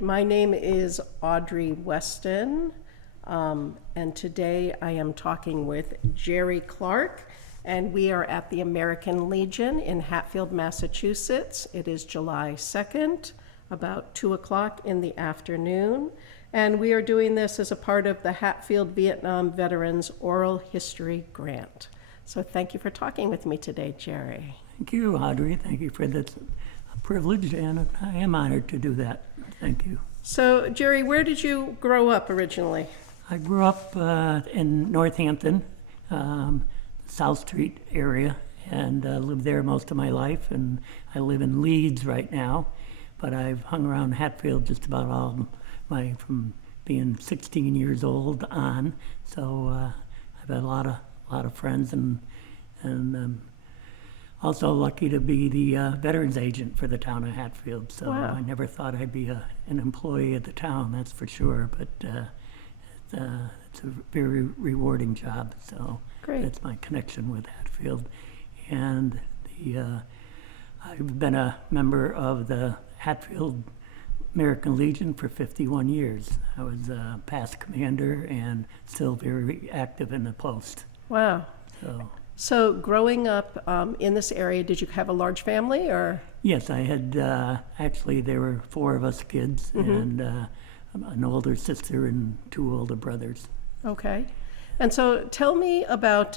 My name is Audrey Weston, and today I am talking with Gerry Clark, and we are at the American Legion in Hatfield, Massachusetts. It is July 2nd, about 2 o'clock in the afternoon, and we are doing this as a part of the Hatfield Vietnam Veterans Oral History Grant. So thank you for talking with me today, Gerry. Thank you, Audrey. Thank you for this privilege, and I am honored to do that. Thank you. So, Gerry, where did you grow up originally? I grew up in Northampton, South Street area, and lived there most of my life, and I live in Leeds right now, but I've hung around Hatfield just about all my, from being 16 years old on, so I've had a lot of friends, and also lucky to be the veterans agent for the town of Hatfield. So wow. I never thought I'd be an employee at the town, that's for sure. But it's a very rewarding job. So great. That's my connection with Hatfield. And I've been a member of the Hatfield American Legion for 51 years. I was a past commander and still very active in the post. Wow. So growing up in this area, did you have a large family, or? Yes, I had, actually there were 4 of us kids, and an older sister and 2 older brothers. Okay. And so tell me about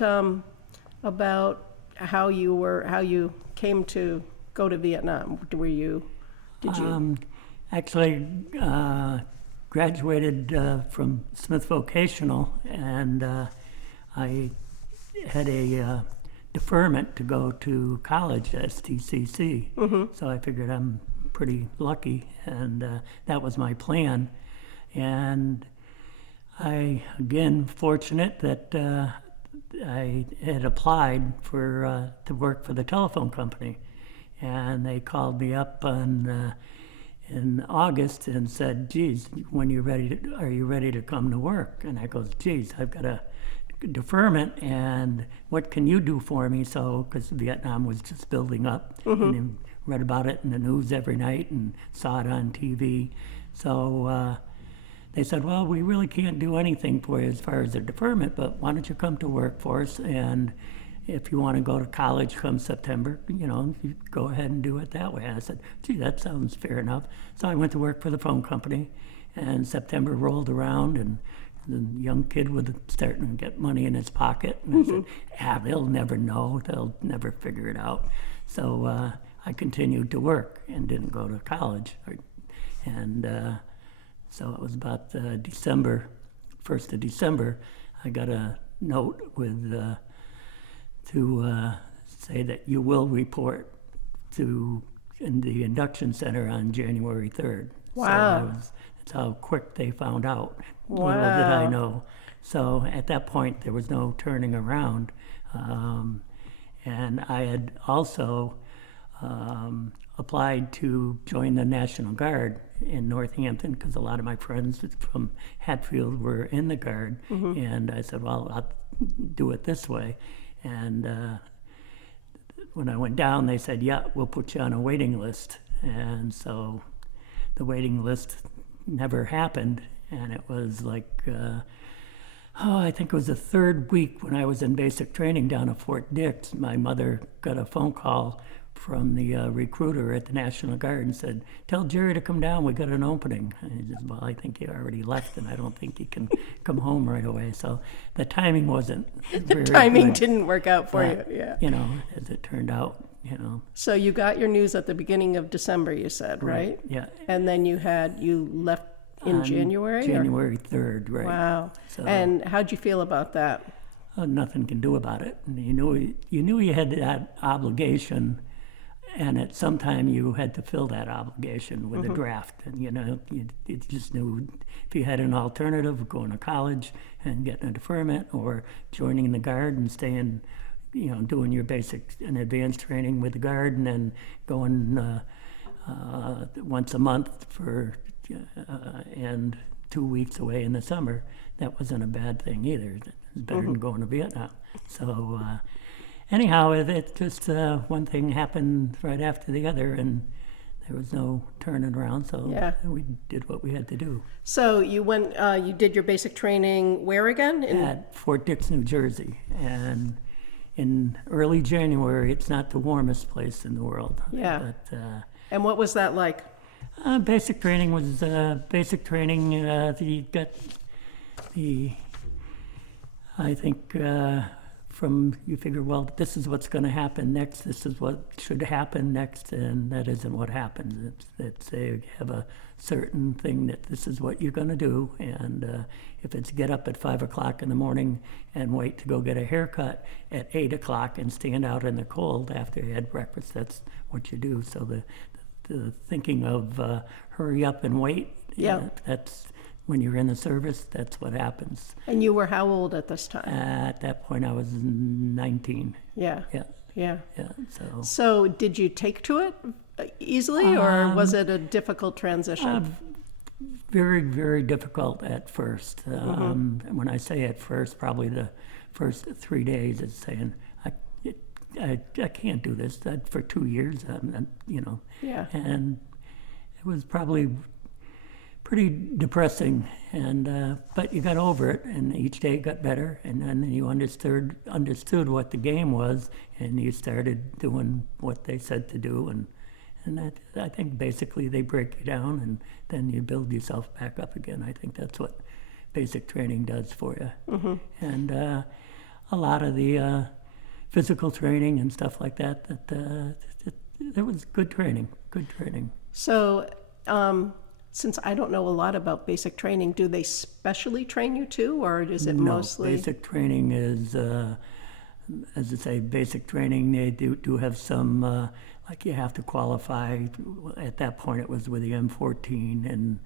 how you came to go to Vietnam. Did you? Actually, graduated from Smith Vocational, and I had a deferment to go to college at STCC. So I figured I'm pretty lucky, and that was my plan. And I, again, fortunate that I had applied for to work for the telephone company, and they called me up in August and said, "Geez, when are you ready to come to work?" And I goes, "Geez, I've got a deferment, and what can you do for me?" So, because Vietnam was just building up, and I read about it in the news every night and saw it on TV. So they said, "Well, we really can't do anything for you as far as the deferment, but why don't you come to work for us, and if you want to go to college come September, you go ahead and do it that way." And I said, "Gee, that sounds fair enough." So I went to work for the phone company, and September rolled around, and the young kid was starting to get money in his pocket. And I said, they'll never know. They'll never figure it out. So I continued to work and didn't go to college. And so it was about December, 1st of December, I got a note to say that you will report in the induction center on January 3rd. Wow. So that's how quick they found out. Wow. Little did I know. So at that point, there was no turning around. And I had also applied to join the National Guard in Northampton, because a lot of my friends from Hatfield were in the Guard. And I said, well, I'll do it this way. And when I went down, they said, yeah, we'll put you on a waiting list. And so the waiting list never happened. And it was like, I think it was the 3rd week when I was in basic training down at Fort Dix. My mother got a phone call from the recruiter at the National Guard and said, "Tell Gerry to come down, we got an opening." And he said, "Well, I think he already left, and I don't think he can come home right away." So the timing wasn't very Timing good, didn't work out for you, yeah. As it turned out, So you got your news at the beginning of December, you said, right? Yeah. And then you left in January? January 3rd, right. Wow. So, and how'd you feel about that? Nothing can do about it. You knew you had that obligation, and at some time you had to fill that obligation with a draft. And you just knew if you had an alternative of going to college and getting a deferment, or joining the Guard and staying, doing your basic and advanced training with the Guard, and then going once a month and 2 weeks away in the summer. That wasn't a bad thing either. It was better than going to Vietnam. So anyhow, it just one thing happened right after the other, and there was no turning around, so Yeah. we did what we had to do. So you went, you did your basic training where again? At Fort Dix, New Jersey, and in early January, it's not the warmest place in the world. Yeah. But And what was that like? basic training was basic training. You got the, I think, from you figure, well, this is what's going to happen next. This is what should happen next, and that isn't what happens. It's they have a certain thing that this is what you're going to do, and if it's get up at 5 o'clock in the morning and wait to go get a haircut at 8 o'clock and stand out in the cold after you had breakfast, that's what you do. So the thinking of hurry up and wait, Yeah. That's when you're in the service, that's what happens. And you were how old at this time? At that point, I was 19. Yeah. Yeah, Yeah. yeah. So So did you take to it easily, or was it a difficult transition? very, very difficult at first. When I say at first, probably the first 3 days is saying, I can't do this. That for 2 years, Yeah. And it was probably pretty depressing, and but you got over it, and each day got better, and then you understood what the game was, and you started doing what they said to do, and that, I think basically they break you down, and then you build yourself back up again. I think that's what basic training does for you, and a lot of the physical training and stuff like that. That was good training. Good training. So, since I don't know a lot about basic training, do they specially train you too, or is it No, mostly? basic training is, as I say, basic training. They do have some, like you have to qualify. At that point, it was with the M14, and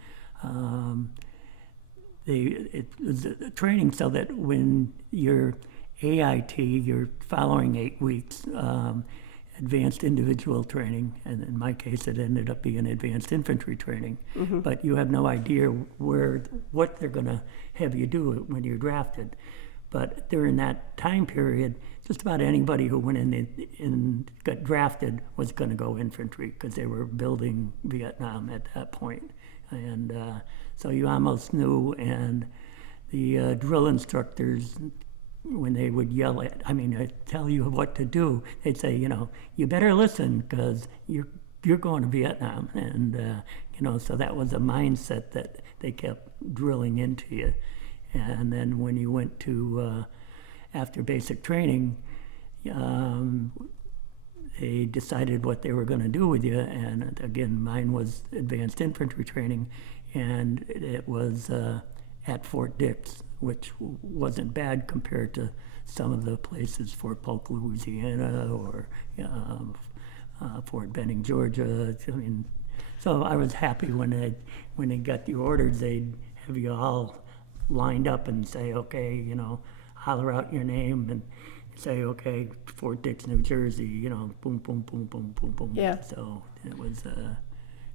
it was a training so that when you're AIT, you're following 8 weeks. Advanced individual training, and in my case it ended up being advanced infantry training, but you have no idea what they're going to have you do when you're drafted. But during that time period, just about anybody who went in and got drafted was going to go infantry, because they were building Vietnam at that point. And so you almost knew, and the drill instructors, when they would yell tell you what to do, they'd say, you better listen, because you're going to Vietnam, and so that was a mindset that they kept drilling into you. And then when you went to after basic training, they decided what they were going to do with you, and again, mine was advanced infantry training, and it was at Fort Dix, which wasn't bad compared to some of the places, Fort Polk, Louisiana, or Fort Benning, Georgia. So I was happy when they got the orders, they'd have you all lined up and say, okay, holler out your name and say, okay, Fort Dix, New Jersey, boom, boom, boom, boom, boom, boom. Yeah. So it was.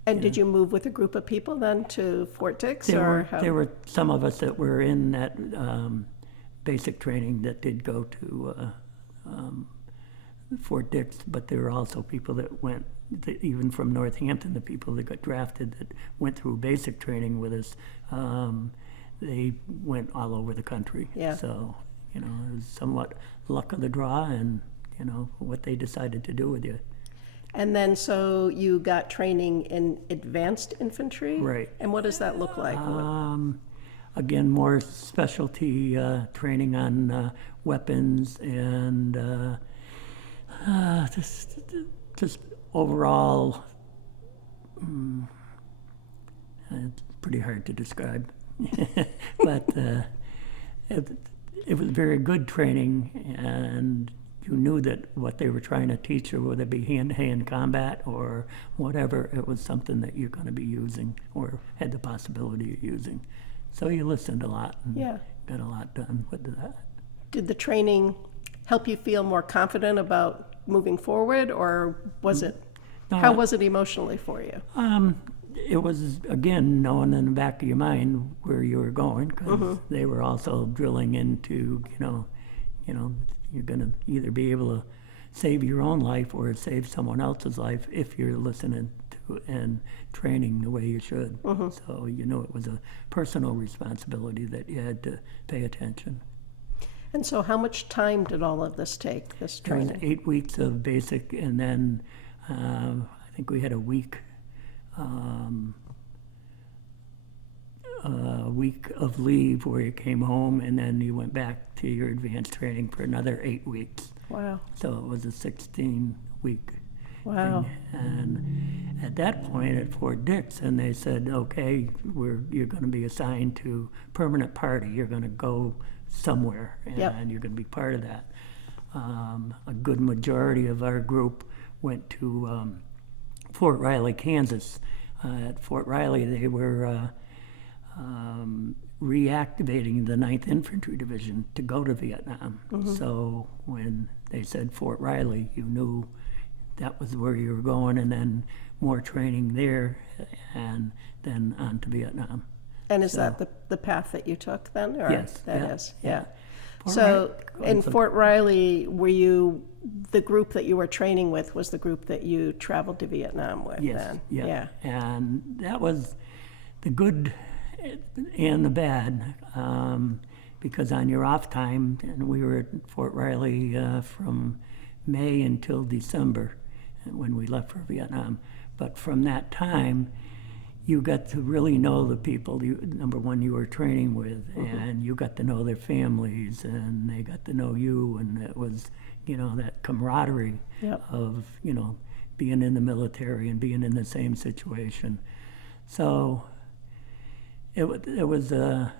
And did you move with a group of people then to Fort Dix? There were some of us that were in that basic training that did go to Fort Dix, but there were also people that went, even from Northampton, the people that got drafted that went through basic training with us, they went all over the country. Yeah. So, it was somewhat luck of the draw, and, what they decided to do with you. And then, so you got training in advanced infantry? Right. And what does that look like? Again, more specialty training on weapons, and just overall, it's pretty hard to describe. But it was very good training, and you knew that what they were trying to teach you, whether it be hand-to-hand combat or whatever, it was something that you're going to be using or had the possibility of using. So you listened a lot and got a lot done with that. Did the training help you feel more confident about moving forward, or was it, how was it emotionally for you? It was, again, knowing in the back of your mind where you were going, because they were also drilling into, you're going to either be able to save your own life or save someone else's life if you're listening and training the way you should. So you know it was a personal responsibility that you had to pay attention. And so how much time did all of this take, this There was training? 8 weeks of basic, and then I think we had a week of leave where you came home, and then you went back to your advanced training for another 8 weeks. Wow, So it was a 16-week wow. thing. And at that point at Fort Dix, and they said, okay, you're going to be assigned to permanent party. You're going to go somewhere, and Yep. you're going to be part of that. A good majority of our group went to Fort Riley, Kansas. At Fort Riley, they were reactivating the 9th Infantry Division to go to Vietnam. So when they said Fort Riley, you knew that was where you were going, and then more training there, and then on to Vietnam. And is that the path that you took then? Or Yes, that yeah, is, yeah. Fort So Riley- in Fort Riley, were you, the group that you were training with was the group that you traveled to Vietnam with Yes, then? yeah. And that was the good and the bad, because on your off time, and we were at Fort Riley from May until December when we left for Vietnam. But from that time, you got to really know the people, number one, you were training with, and you got to know their families, and they got to know you, and it was, that camaraderie Yep. of, being in the military and being in the same situation. So it was a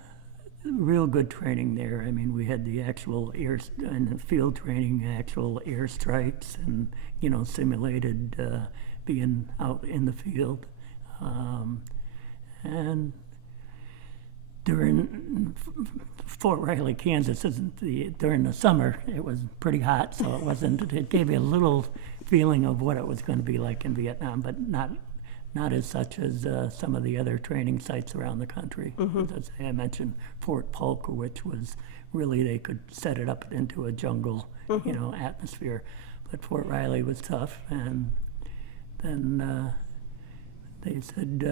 real good training there. I mean, we had the actual and the field training, actual airstrikes, and simulated being out in the field. And during Fort Riley, Kansas, during the summer, it was pretty hot, so it wasn't. It gave you a little feeling of what it was going to be like in Vietnam, but not as such as some of the other training sites around the country. As I mentioned, Fort Polk, which was really, they could set it up into a jungle, atmosphere. But Fort Riley was tough, and then they said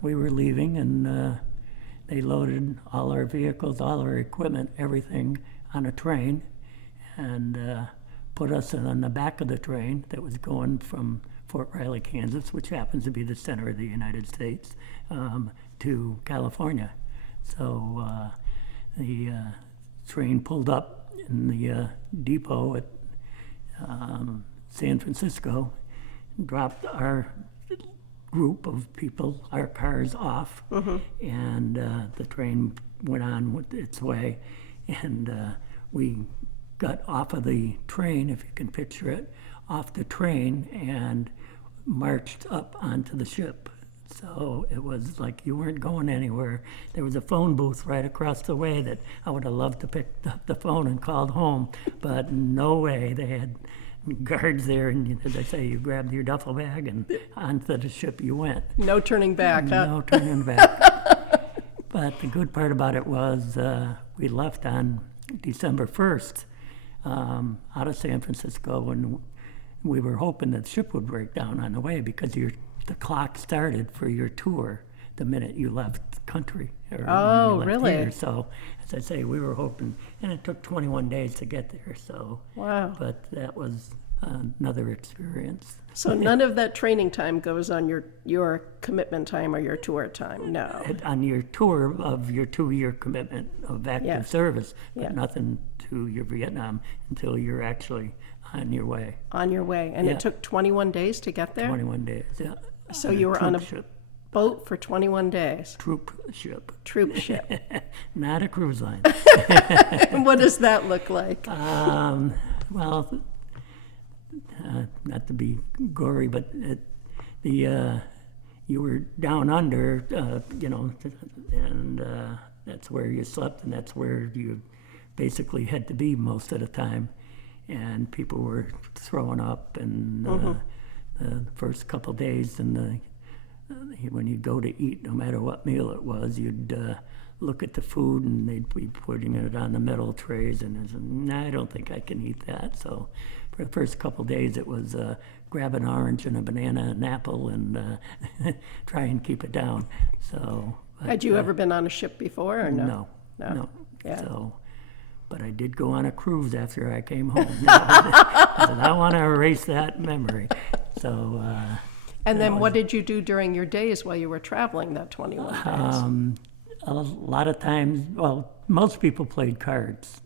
we were leaving, and they loaded all our vehicles, all our equipment, everything on a train, and put us on the back of the train that was going from Fort Riley, Kansas, which happens to be the center of the United States, to California. So the train pulled up in the depot at San Francisco, dropped our group of people, our cars off, and the train went on with its way, and we got off of the train, if you can picture it, off the train, and marched up onto the ship. So it was like you weren't going anywhere. There was a phone booth right across the way that I would have loved to pick up the phone and called home, but no way. They had guards there, and as I say, you grabbed your duffel bag and onto the ship you went. No turning back, huh? No turning back. But the good part about it was we left on December 1st out of San Francisco, and we were hoping that the ship would break down on the way because the clock started for your tour the minute you left the country. Or when you left really? Here. So, as I say, we were hoping, and it took 21 days to get there. So, Wow. but that was another experience. So none of that training time goes on your commitment time or your tour time? No. On your tour of your 2-year commitment of active Yeah. service, but Yeah. nothing to your Vietnam until you're actually on your way. On your way. And Yeah. it took 21 days to get there? 21 days, yeah. So you were on a troop ship. boat for 21 days. Troop ship, Troop ship. not a cruise line. And what does that look like? Well, not to be gory, but you were down under, and that's where you slept, and that's where you basically had to be most of the time. And people were throwing up, and the first couple days, and when you go to eat, no matter what meal it was, you'd look at the food, and they'd be putting it on the metal trays, and it's, nah, I don't think I can eat that. So for the first couple days it was grab an orange and a banana and an apple and try and keep it down. So. Had you ever been on a ship before or no? No. Yeah. So, but I did go on a cruise after I came home. I said, I want to erase that memory. So. And then what did you do during your days while you were traveling that 21 days? A lot of times, well, most people played cards,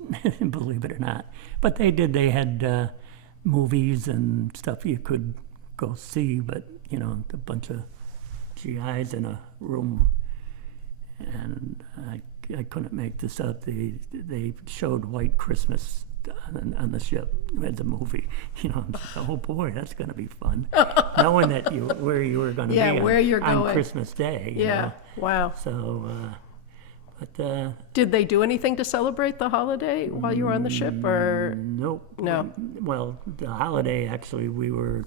believe it or not. But they had movies and stuff you could go see, but, a bunch of GIs in a room. And I couldn't make this up. They showed White Christmas on the ship as a movie. I'm like, oh boy, that's going to be fun. Knowing that where you were going to be where you're on going. Christmas Day. Yeah, wow. So, Did they do anything to celebrate the holiday while you were on the ship, or? Nope. No. Well, the holiday, actually, we were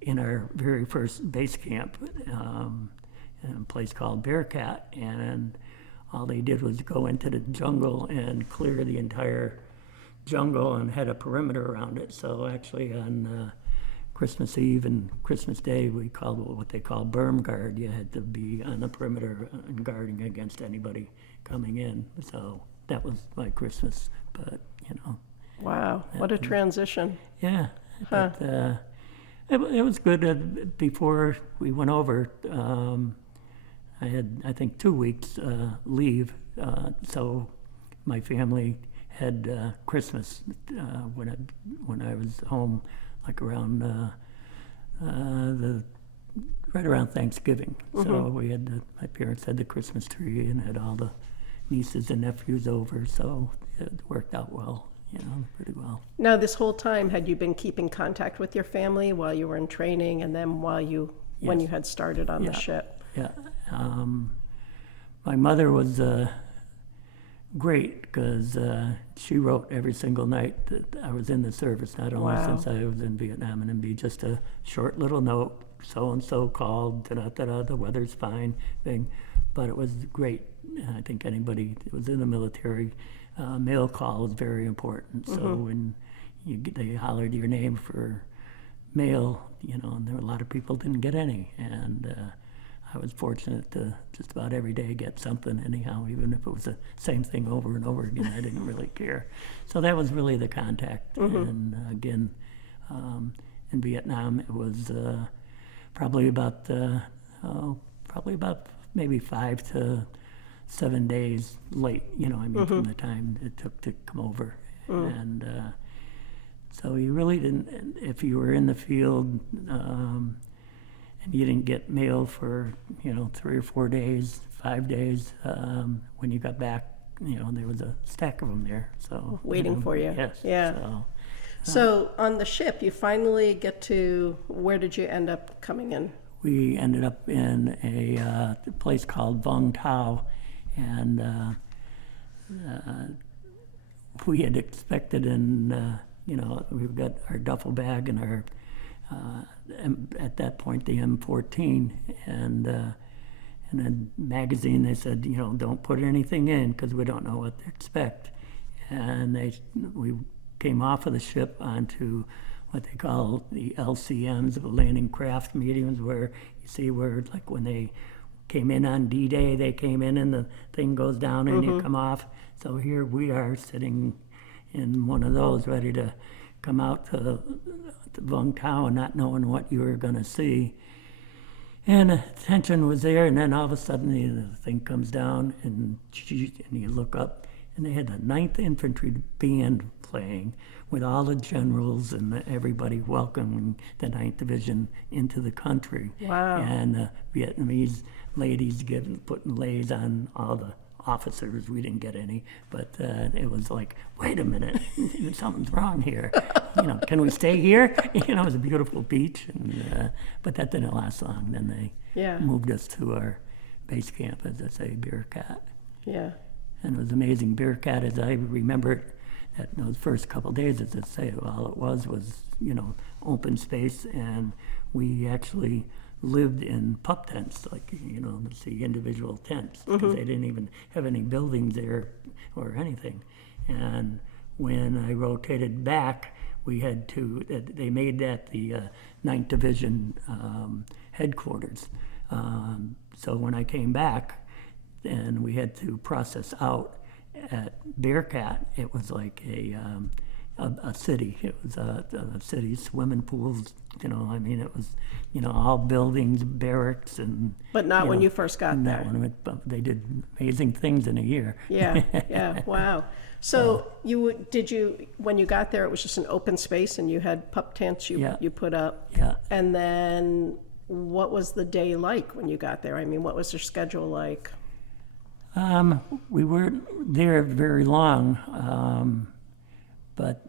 in our very first base camp in a place called Bearcat, and all they did was go into the jungle and clear the entire jungle and had a perimeter around it. So actually on Christmas Eve and Christmas Day, we called what they call berm guard. You had to be on the perimeter and guarding against anybody coming in. So that was my Christmas, but Wow, what a transition. Yeah, Huh. but it was good. Before we went over, I had, I think, 2 weeks leave, so my family had Christmas when I was home, like around right around Thanksgiving. So we had my parents had the Christmas tree and had all the nieces and nephews over, so it worked out well. Pretty well. Now, this whole time, had you been keeping contact with your family while you were in training, and then when Yes. you had started on the Yeah. ship? Yeah. My mother was great because she wrote every single night that I was in the service, not only Wow. since I was in Vietnam, and it'd be just a short little note, so-and-so called, da-da-da-da, the weather's fine thing. But it was great. I think anybody that was in the military, mail call is very important. So when they hollered your name for mail, and there were a lot of people didn't get any. And I was fortunate to just about every day get something anyhow, even if it was the same thing over and over again. I didn't really care. So that was really the contact. And again, in Vietnam, it was probably about maybe 5 to 7 days late, from the time it took to come over. And so you really didn't, if you were in the field and you didn't get mail for, 3 or 4 days, 5 days, when you got back, there was a stack of them there. So Waiting for you. Yes. Yeah. So on the ship, you finally get to, where did you end up coming in? We ended up in a place called Vung Tau, and we had expected we've got our duffel bag and our, at that point, the M14, and in a magazine they said, don't put anything in because we don't know what to expect. And we came off of the ship onto what they call the LCMs, the landing craft mediums, where you see where, like when they came in on D-Day, they came in and the thing goes down and you come off. So here we are sitting in one of those, ready to come out to Vung Tau and not knowing what you were going to see. And the tension was there, and then all of a sudden the thing comes down and you look up, and they had the 9th Infantry band playing with all the generals and everybody welcoming the 9th Division into the country. Wow. And Vietnamese ladies putting lays on all the officers. We didn't get any, but it was like, wait a minute, something's wrong here. Can we stay here? It was a beautiful beach, and but that didn't last long. Then they moved us to our base camp, as I say, Bearcat. Yeah. And it was amazing. Bearcat, as I remember it, that those first couple of days, as I say, all it was open space, and we actually lived in pup tents, like, the individual tents, because they didn't even have any buildings there or anything. And when I rotated back, we had to, they made that the 9th Division headquarters. So when I came back and we had to process out at Bearcat, it was like a city. It was a city, swimming pools, I mean, it was, all buildings, barracks, and... But not when you first got there. They did amazing things in a year. Yeah, yeah, wow. So when you got there, it was just an open space and you had pup tents you put up? Yeah. And then what was the day like when you got there? I mean, what was your schedule like? We weren't there very long, but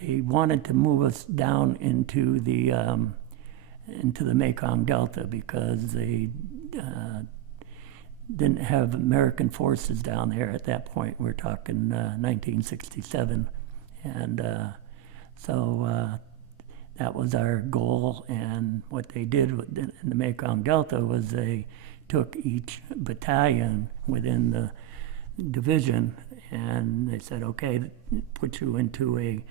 they wanted to move us down into the Mekong Delta because they didn't have American forces down there at that point. We're talking 1967, and so that was our goal. And what they did in the Mekong Delta was they took each battalion within the division and they said, okay, put you into a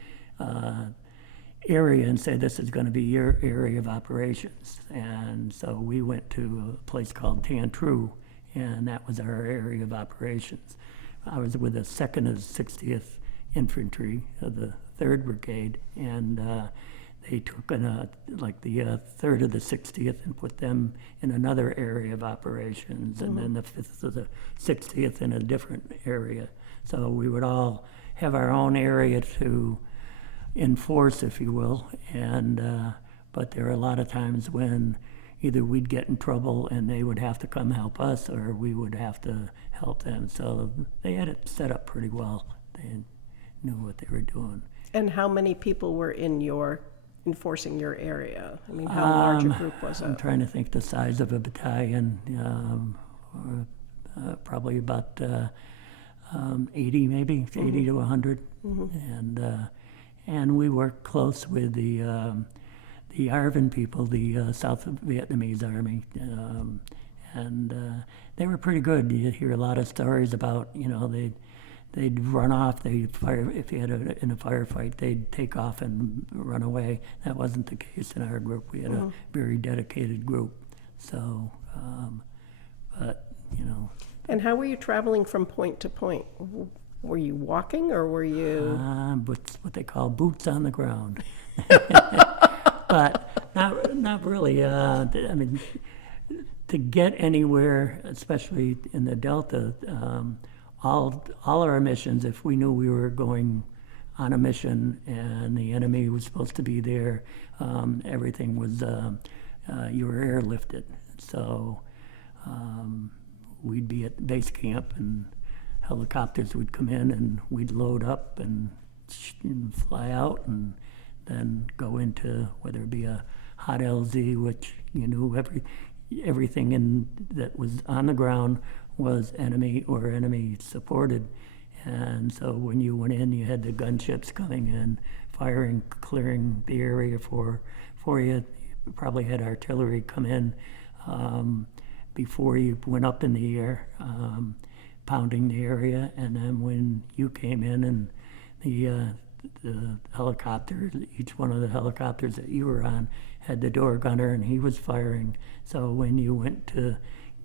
area and say this is going to be your area of operations. And so we went to a place called Tantru, and that was our area of operations. I was with the 2nd of the 60th Infantry of the 3rd Brigade, and they took the 3rd of the 60th and put them in another area of operations, and then the 5th of the 60th in a different area. So we would all have our own area to enforce, if you will, and but there were a lot of times when either we'd get in trouble and they would have to come help us, or we would have to help them. So they had it set up pretty well. They knew what they were doing. And how many people were enforcing your area? I mean, how large a group was it? I'm trying to think the size of a battalion. Probably about 80, maybe 80 to 100, and we worked close with the Arvin people, the South Vietnamese Army, and they were pretty good. You'd hear a lot of stories about, they'd run off, they'd fire, if you had in a firefight, they'd take off and run away. That wasn't the case in our group. We had a very dedicated group. So, but, And how were you traveling from point to point? Were you walking or were you... what they call boots on the ground. But not really. I mean, to get anywhere, especially in the Delta, all our missions, if we knew we were going on a mission and the enemy was supposed to be there, everything was, you were airlifted. So we'd be at base camp and helicopters would come in and we'd load up and fly out and then go into whether it be a hot LZ, which you knew everything that was on the ground was enemy or enemy supported. And so when you went in, you had the gunships coming in, firing, clearing the area for you. You probably had artillery come in before you went up in the air, pounding the area. And then when you came in and the helicopter, each one of the helicopters that you were on had the door gunner and he was firing. So when you went to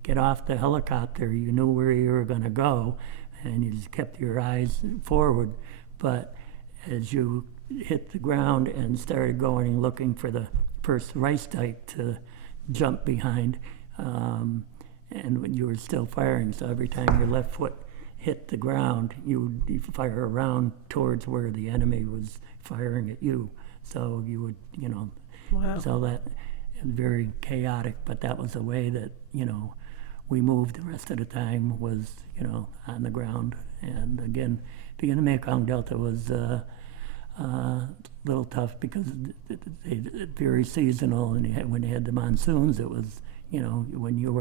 get off the helicopter, you knew where you were going to go and you just kept your eyes forward. But as you hit the ground and started going and looking for the first rice dike to jump behind, and when you were still firing, so every time your left foot hit the ground, you would fire around towards where the enemy was firing at you. So you would, Wow. So that is very chaotic, but that was the way that, we moved the rest of the time was, on the ground. And again, being in the Mekong Delta was a little tough because it's very seasonal, and when you had the monsoons, it was, when you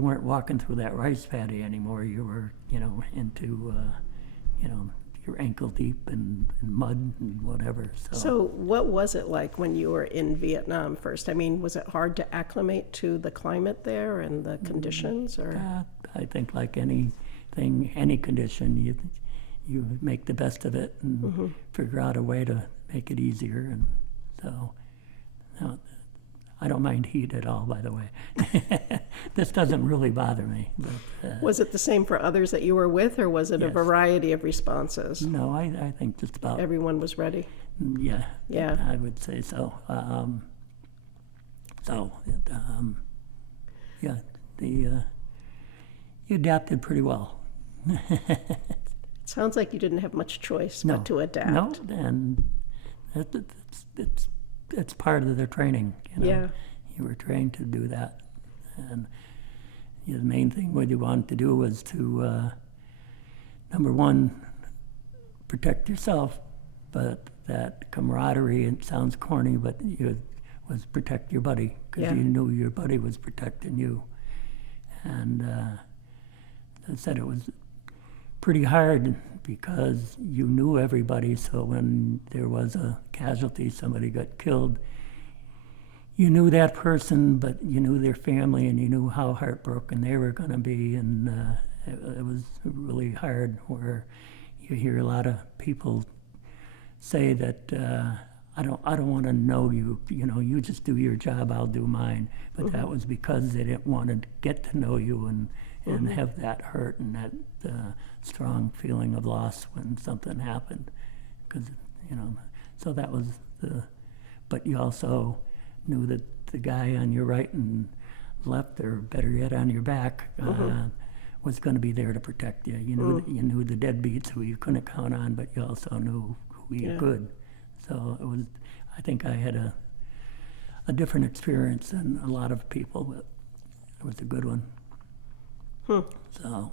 weren't walking through that rice paddy anymore. You were, into, you're ankle deep in mud and whatever. So what was it like when you were in Vietnam first? I mean, was it hard to acclimate to the climate there and the conditions? Or I think like anything, any condition, you make the best of it and figure out a way to make it easier. And so, no, I don't mind heat at all, by the way. This doesn't really bother me. But, Was it the same for others that you were with, or was it a Yes. variety of responses? no, I think just about, Everyone was ready? yeah, Yeah. I would say so. Yeah, you adapted pretty well. Sounds like you didn't have much choice No, but to adapt. No, and it's part of the training. You know? Yeah. You were trained to do that, and the main thing what you wanted to do was to number one, protect yourself, but that camaraderie. It sounds corny, but was protect your buddy, because Yeah. you knew your buddy was protecting you, and I said it was pretty hard because you knew everybody. So when there was a casualty, somebody got killed, you knew that person, but you knew their family, and you knew how heartbroken they were going to be. And it was really hard, where you hear a lot of people say that I don't want to know you. You know, you just do your job, I'll do mine. But that was because they didn't want to get to know you and have that hurt and that strong feeling of loss when something happened. Because, you know, so that was but you also knew that the guy on your right and left, or better yet on your back, was going to be there to protect you. You knew you knew the deadbeats who you couldn't count on, but you also knew who you could. So it was, I think I had a different experience than a lot of people, but it was a good one. So,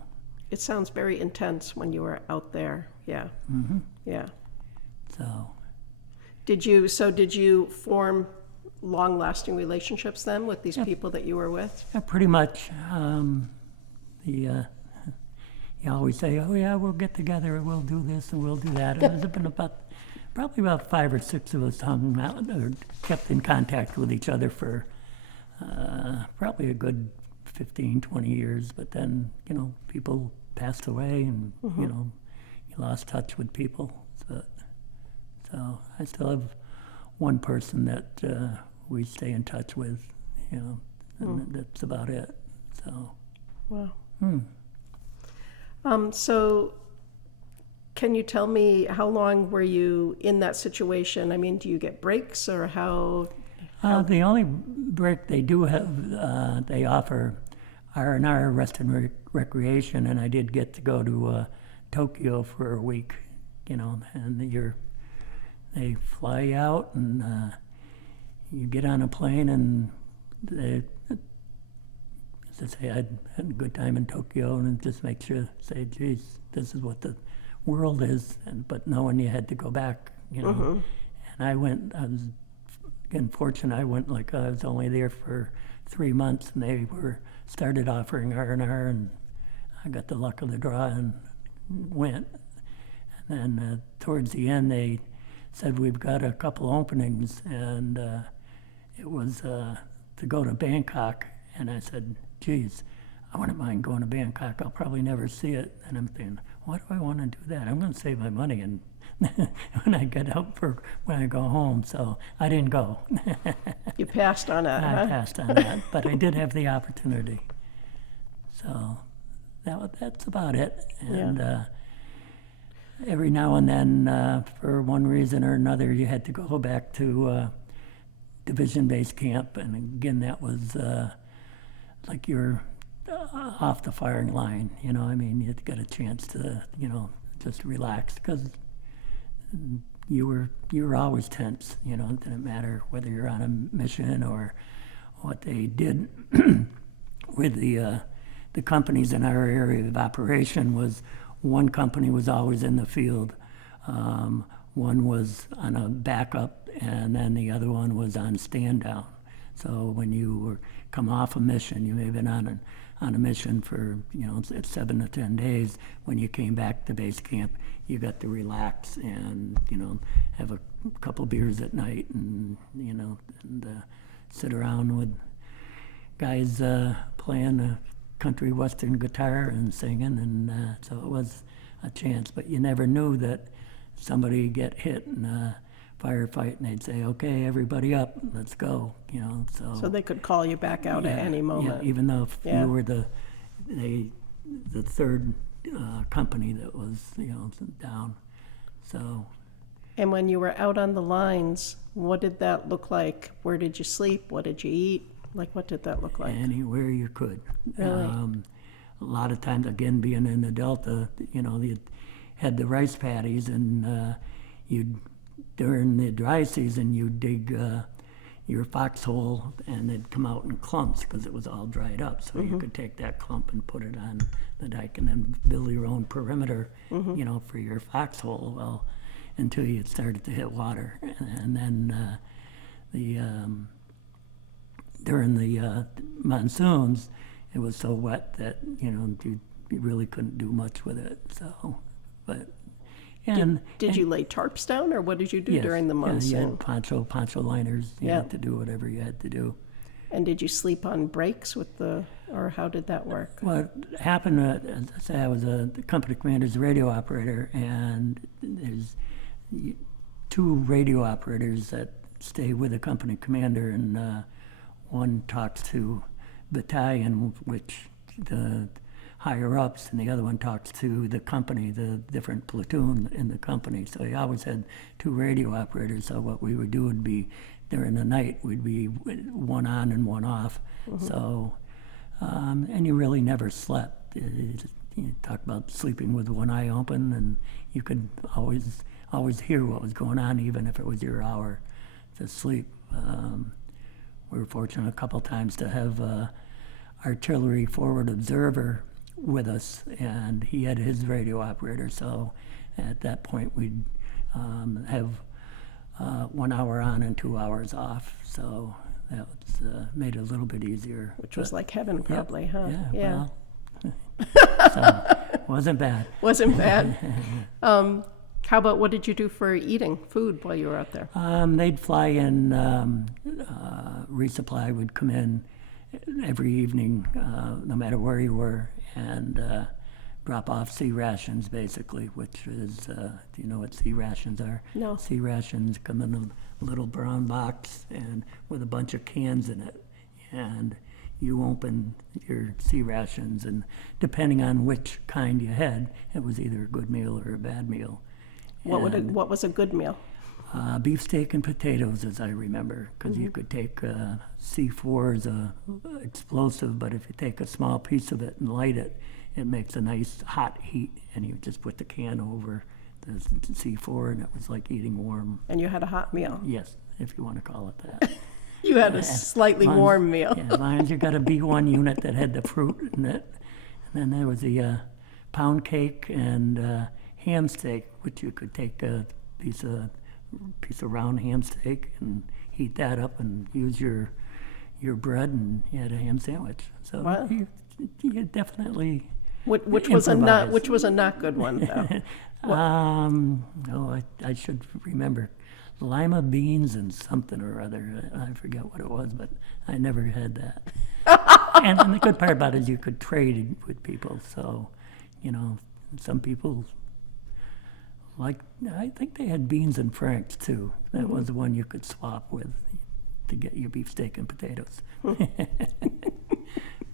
It sounds very intense when you were out there. Yeah. Yeah. so Did you form long-lasting relationships then with these people that you were with? yeah, pretty much. You always say, "Oh yeah, we'll get together and we'll do this and we'll do that." And there's been probably about 5 or 6 of us hung out or kept in contact with each other for probably a good 15, 20 years. But then, you know, people passed away, and you know, you lost touch with people. So I still have one person that we stay in touch with, you know, and that's about it. So. Wow. So can you tell me, how long were you in that situation? I mean, do you get breaks, or how? The only break they do have, they offer R&R, rest and recreation, and I did get to go to Tokyo for a week, you know, and they fly you out, and you get on a plane, and they, as I say, I had a good time in Tokyo, and just make sure, say, geez, this is what the world is, but knowing you had to go back, you know. And I was again fortunate. I went like I was only there for 3 months, and they started offering R&R, and I got the luck of the draw and went. And then towards the end, they said, we've got a couple openings, and it was to go to Bangkok. And I said, geez, I wouldn't mind going to Bangkok. I'll probably never see it. And I'm thinking, why do I want to do that? I'm going to save my money and when I get out when I go home. So I didn't go. You passed on it, I passed on that, but I did have the opportunity. So that's about it. And every now and then, for one reason or another, you had to go back to division base camp. And again, that was like you're off the firing line, you know. I mean, you got a chance to, you know, just relax, because you were always tense, you know. It didn't matter whether you're on a mission or what they did with the companies in our area of operation. Was one company was always in the field, one was on a backup, and then the other one was on stand down. So when you come off a mission, you may have been on a mission for, you know, 7 to 10 days. When you came back to base camp, you got to relax and, you know, have a couple beers at night, and, you know, and sit around with guys playing a country western guitar and singing. And so it was a chance. But you never knew that somebody would get hit in a firefight, and they'd say, "Okay, everybody up, let's go." So they could call you back out at any moment. Yeah, even though if Yeah. you were the third company that was down. So And when you were out on the lines, what did that look like? Where did you sleep? What did you eat? Like, what did that look like? anywhere you could. Really? A lot of times, again, being in the Delta, you had the rice paddies, and during the dry season, you'd dig your foxhole, and it'd come out in clumps because it was all dried up. So you could take that clump and put it on the dike, and then build your own perimeter, for your foxhole. Well, until you started to hit water, and then during the monsoons, it was so wet that you really couldn't do much with it. So, but Did you lay tarps down, or what did you do yes, during the yeah, you monsoon? had poncho liners, Yeah. to do whatever you had to do. And did you sleep on breaks or how did that work? What happened, as I say, I was the company commander's radio operator, and there's two radio operators that stay with the company commander, and one talks to battalion, which the higher ups, and the other one talks to the company, the different platoon in the company. So you always had two radio operators. So what we would do would be during the night, we'd be one on and one off. So, and you really never slept. You talk about sleeping with one eye open, and you could always hear what was going on, even if it was your hour to sleep. We were fortunate a couple times to have artillery forward observer with us, and he had his radio operator. So at that point, we'd have 1 hour on and 2 hours off. So that was, made it a little bit easier. Which was like heaven, probably, huh? Yeah. Well, so wasn't bad. Wasn't bad. How about what did you do for eating food while you were out there? They'd fly in, resupply would come in every evening, no matter where you were, and drop off sea rations, basically, which is, do you know what sea rations are? No. Sea rations come in a little brown box and with a bunch of cans in it, and you open your sea rations, and depending on which kind you had, it was either a good meal or a bad meal. What was a good meal? Beefsteak and potatoes, as I remember, because you could take C4 as a explosive, but if you take a small piece of it and light it, it makes a nice hot heat, and you just put the can over the C4, and it was like eating warm. And you had a hot meal. Yes, if you want to call it that. You had a slightly warm meal. Yeah, as long as you got a B1 unit that had the fruit in it. And then there was the pound cake and ham steak, which you could take a piece of round ham steak and heat that up and use your bread, and you had a ham sandwich. So Wow. you definitely Which was a improvise. not good one, though. I should remember. Lima beans and something or other. I forget what it was, but I never had that. and the good part about it is you could trade with people. So, some people I think they had beans and franks too. That was the one you could swap with to get your beefsteak and potatoes.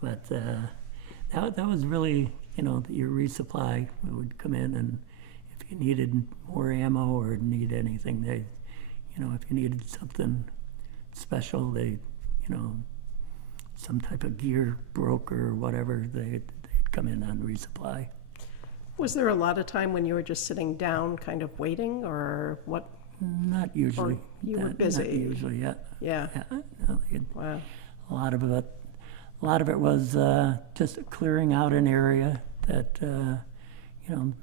But that was really, your resupply would come in, and if you needed more ammo or need anything, they, if you needed something special, they, some type of gear broke or whatever, they'd come in on resupply. Was there a lot of time when you were just sitting down kind of waiting, or what? Not usually. Or you were busy? Not usually, yeah. Yeah. No, Wow. a lot of it was just clearing out an area that,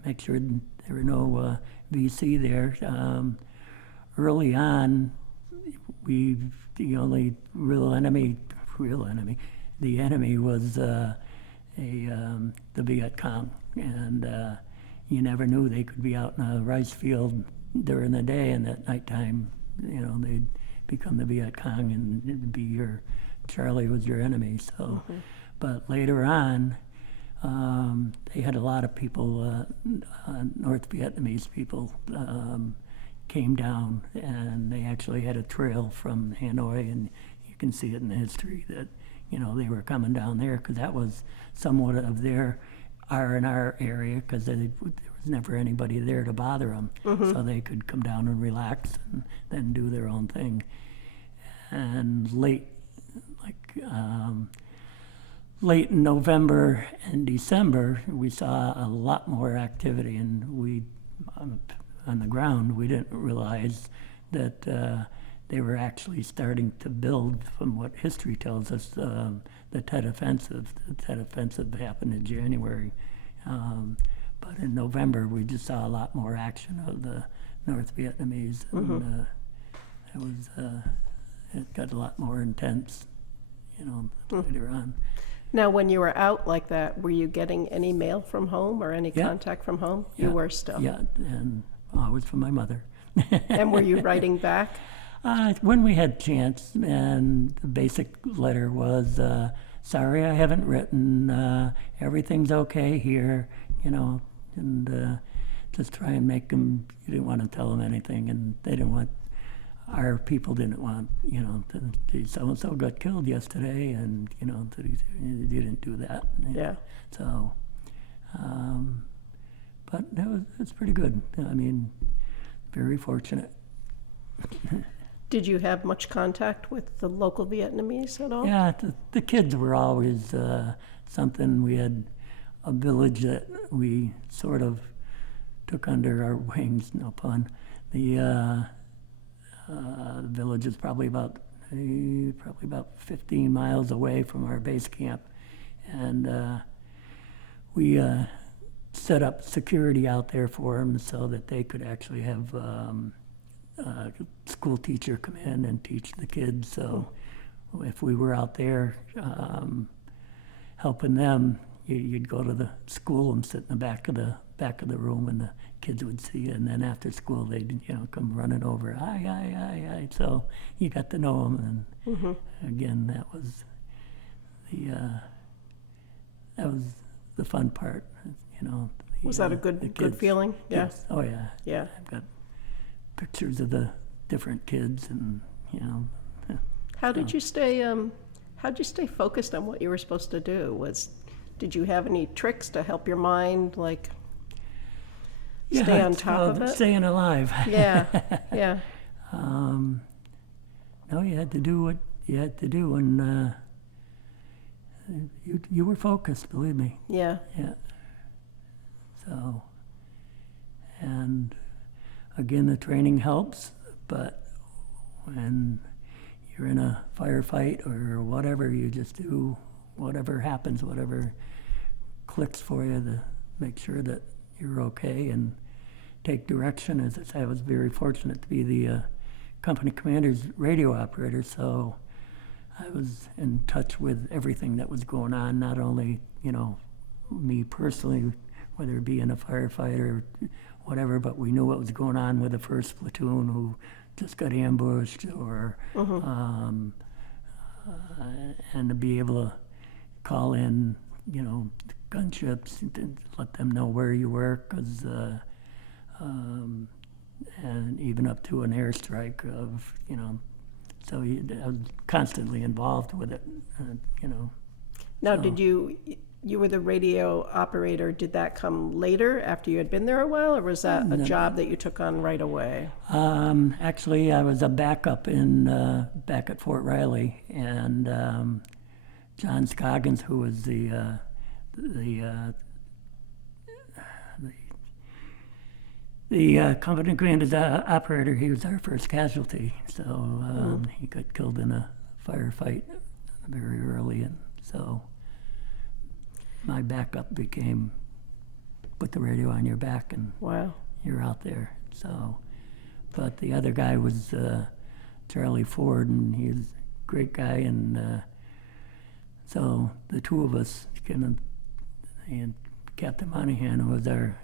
make sure there were no VC there. Early on, the only real enemy, the enemy was the Viet Cong, and you never knew they could be out in a rice field during the day, and at nighttime, they'd become the Viet Cong, and it'd be Charlie was your enemy. So, but later on, They had a lot of people, North Vietnamese people, came down, and they actually had a trail from Hanoi, and you can see it in the history that, you know, they were coming down there because that was somewhat of their R&R area, because there was never anybody there to bother them, so they could come down and relax and then do their own thing. And late in November and December, we saw a lot more activity, and we, on the ground, we didn't realize that they were actually starting to build, from what history tells us, the Tet Offensive. The Tet Offensive happened in January, but in November we just saw a lot more action of the North Vietnamese, and it got a lot more intense, you know, later on. Now, when you were out like that, were you getting any mail from home or any Yeah. contact from home? Yeah. You were still? Yeah, and always from my mother. And were you writing back? When we had chance, and the basic letter was, sorry I haven't written, everything's okay here, you know, and just try and make them, you didn't want to tell them anything, and they didn't want, our people didn't want, you know, so-and-so got killed yesterday, and, you know, you didn't do that. Yeah. So, but it's pretty good. I mean, very fortunate. Did you have much contact with the local Vietnamese at all? Yeah, the kids were always something. We had a village that we sort of took under our wings, no pun. The village is probably about 15 miles away from our base camp, and we set up security out there for them so that they could actually have a school teacher come in and teach the kids. So if we were out there helping them, you'd go to the school and sit in the back of the room, and the kids would see you, and then after school they'd, you know, come running over, hi. So you got to know them, and again, that was the fun part, you know. Was that a good feeling? Yeah. Yes. Oh yeah. Yeah. I've got pictures of the different kids, and, you know. How'd you stay focused on what you were supposed to do? Did you have any tricks to help your mind, like, stay on top of it? Staying alive. Yeah, yeah. No, you had to do what you had to do, and you were focused, believe me. Yeah. Yeah. So, and again, the training helps, but when you're in a firefight or whatever, you just do whatever happens, whatever clicks for you to make sure that you're okay and take direction. As I say, I was very fortunate to be the company commander's radio operator, so I was in touch with everything that was going on, not only, you know, me personally, whether it be in a firefight or whatever, but we knew what was going on with the first platoon who just got ambushed, or and to be able to call in, you know, gunships and let them know where you were, because and even up to an airstrike of, you know, so I was constantly involved with it, you know. Now, so. did you were the radio operator, did that come later after you had been there a while, or was that a job that you took on right away? Actually, I was a backup back at Fort Riley, and John Scoggins, who was the company commander's operator, he was our first casualty. So he got killed in a firefight very early, and so my backup became put the radio on your back and Wow. you're out there. So, but the other guy was Charlie Ford, and he was a great guy, and so the two of us, and Captain Monahan, who was our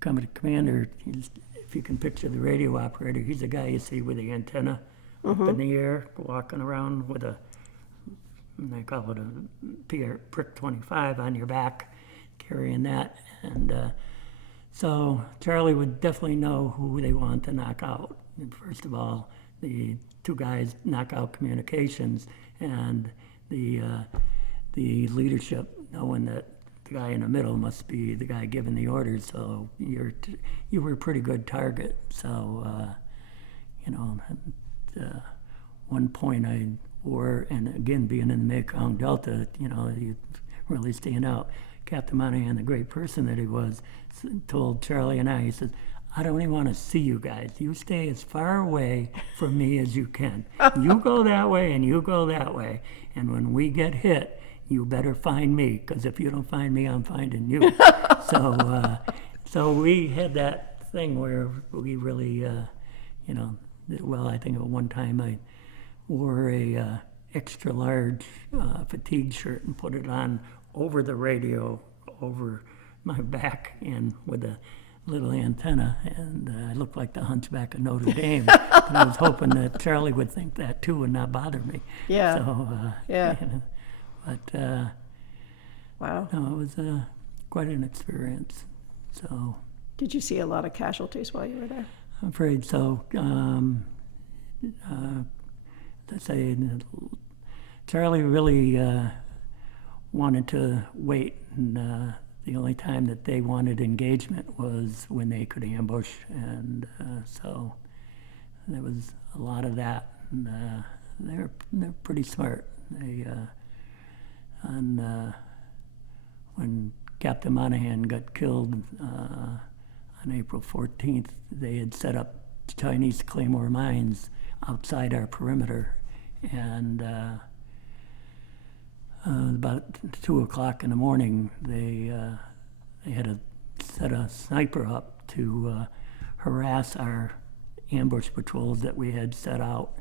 company commander, if you can picture the radio operator, he's the guy you see with the antenna up in the air, walking around with they call it a prick 25 on your back. carrying that. And so Charlie would definitely know who they want to knock out. And first of all, the two guys knock out communications, and the leadership knowing that the guy in the middle must be the guy giving the orders. So you were a pretty good target. So one point I wore, and again being in the Mekong Delta, you really stand out. Captain Monahan, the great person that he was, told Charlie and I, he said, "I don't even want to see you guys. You stay as far away from me as you can. You go that way and you go that way. And when we get hit, you better find me, because if you don't find me, I'm finding you." So we had that thing where we really, did well. I think at one time I wore a extra large fatigue shirt and put it on over the radio, over my back, and with a little antenna, and I looked like the Hunchback of Notre Dame. And I was hoping that Charlie would think that too and not bother me. Yeah. So, Yeah. But Wow. no, it was quite an experience. So Did you see a lot of casualties while you were there? I'm afraid so. Let's say Charlie really wanted to wait, and the only time that they wanted engagement was when they could ambush, and so there was a lot of that. And they're pretty smart. They when Captain Monahan got killed on April 14th, they had set up Chinese claymore mines outside our perimeter, and about 2 o'clock in the morning, they had to set a sniper up to harass our ambush patrols that we had set out.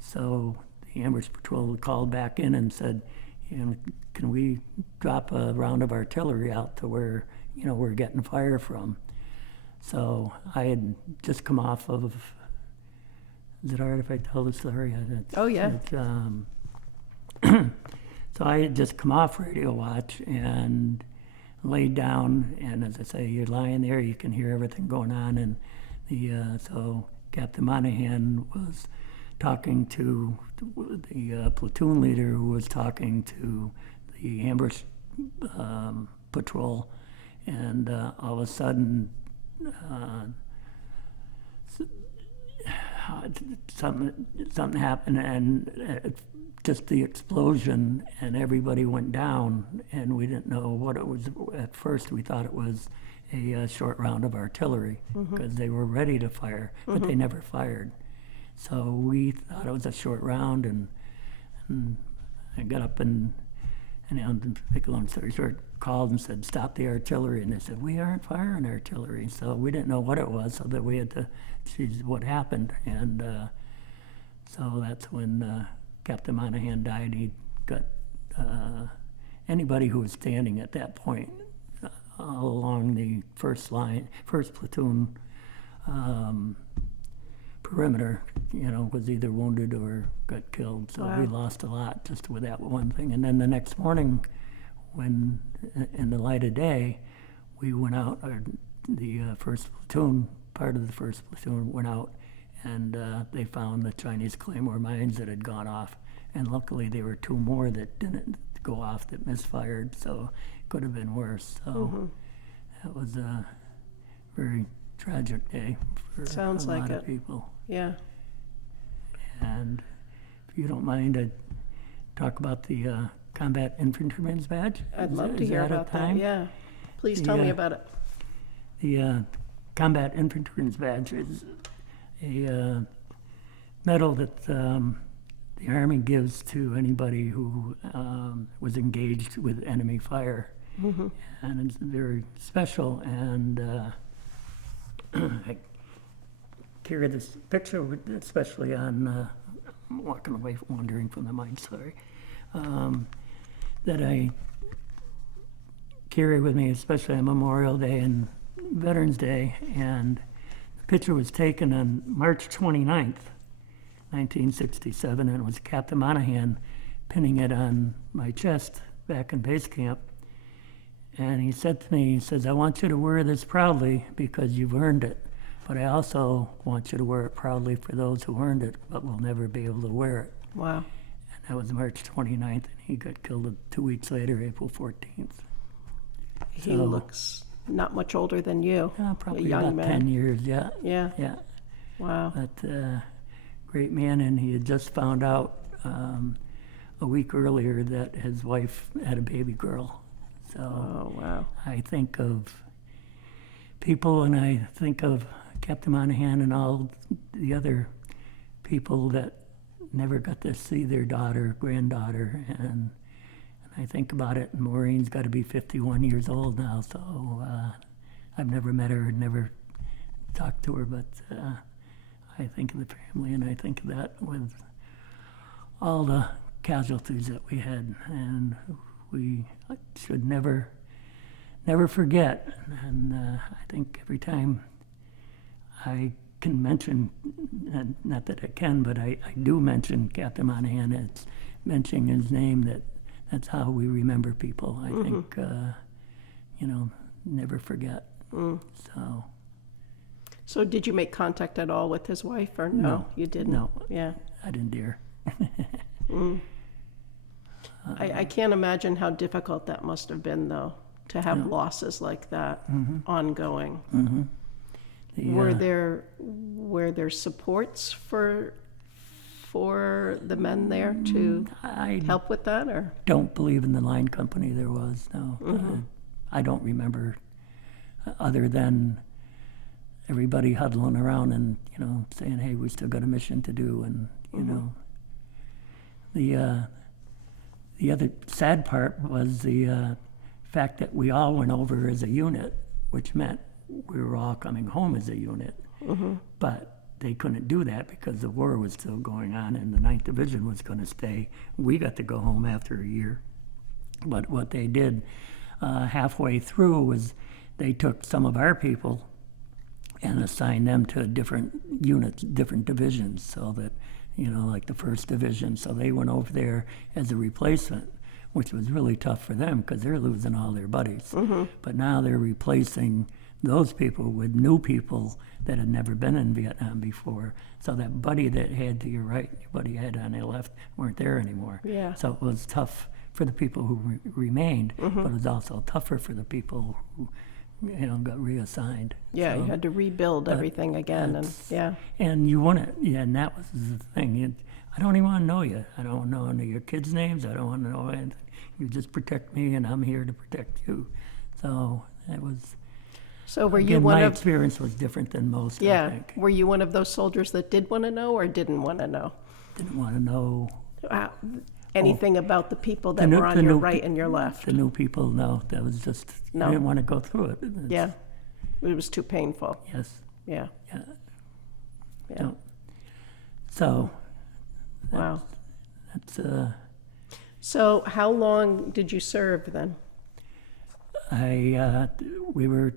So the ambush patrol called back in and said, can we drop a round of artillery out to where we're getting fire from? So I had just come off of. Is it all right if I tell the story? Oh, yeah. So I had just come off radio watch and laid down, and as I say, you're lying there, you can hear everything going on, and so Captain Monahan was talking to the platoon leader, who was talking to the ambush patrol, and all of a sudden something happened, and just the explosion, and everybody went down, and we didn't know what it was. At first we thought it was a short round of artillery, because they were ready to fire, but they never fired. So we thought it was a short round, and I got up and to make a long story short, called and said, "Stop the artillery," and they said, "We aren't firing artillery." So we didn't know what it was, so that we had to see what happened, and so that's when Captain Monahan died. He got anybody who was standing at that point along the first platoon perimeter, was either wounded or got killed. So Wow. we lost a lot just with that one thing. And then the next morning, when in the light of day, we went out, or the first platoon, part of the first platoon went out, and they found the Chinese claymore mines that had gone off. And luckily there were two more that didn't go off, that misfired, so it could have been worse. So that was a very tragic day for Sounds a like lot of it. people. Yeah. And if you don't mind, I'd talk about the Combat Infantryman's Badge. I'd love to Is hear that a about that. time? Yeah. Please tell me Yeah. about it. The Combat Infantryman's Badge is a medal that the Army gives to anybody who was engaged with enemy fire. And it's very special, and I carry this picture, especially on, I'm walking away, wandering from the mic, sorry, that I carry with me, especially on Memorial Day and Veterans Day. And the picture was taken on March 29th, 1967, and it was Captain Monahan pinning it on my chest back in base camp. And he said to me, he says, I want you to wear this proudly because you've earned it. But I also want you to wear it proudly for those who earned it but will never be able to wear it. Wow. And that was March 29th, and he got killed 2 weeks later, April 14th. He looks not much older than you. Probably a young about man. 10 years, yeah. Yeah. Yeah. Wow. But great man, and he had just found out a week earlier that his wife had a baby girl. So Oh, wow. I think of people, and I think of Captain Monahan and all the other people that never got to see their daughter, granddaughter, and I think about it, and Maureen's got to be 51 years old now, so I've never met her, never talked to her, but I think of the family, and I think of that with all the casualties that we had, and we should never forget. And I think every time I can mention, not that I can, but I do mention Captain Monahan, it's mentioning his name, that's how we remember people. I think, never forget. So did you make contact at all with his wife, or no? No. You didn't? No. Yeah. I didn't dare. I can't imagine how difficult that must have been, though, to have losses like that ongoing. Were there supports for the men there to I help with that, or? don't believe in the line company there was, no. I don't remember, other than everybody huddling around and, saying, hey, we still got a mission to do, and, the other sad part was the fact that we all went over as a unit, which meant we were all coming home as a unit. But they couldn't do that because the war was still going on and the 9th Division was going to stay. We got to go home after a year. But what they did halfway through was they took some of our people and assigned them to different units, different divisions, so that, like the 1st Division. So they went over there as a replacement, which was really tough for them because they're losing all their buddies. But now they're replacing those people with new people that had never been in Vietnam before. So that buddy that had to your right, your buddy had on your left, weren't there anymore. Yeah. So it was tough for the people who remained, but it was also tougher for the people who, got reassigned. Yeah, So, you had to rebuild everything again, and that's- and you want it, and that was the thing. I don't even want to know you. I don't want to know any of your kids' names. I don't want to know anything. You just protect me, and I'm here to protect you. So it was. So were you Again, one my of? experience was different than most. I Yeah. think. Were you one of those soldiers that did want to know or didn't want to know Didn't want to know anything about the people that new- were on the your new right pe- and your left? the new people. No, that was just. No. I didn't want to go through it. It's- Yeah, it was too painful. Yes. Yeah. Yeah. Yeah. No. So Wow. that's. So how long did you serve then? We were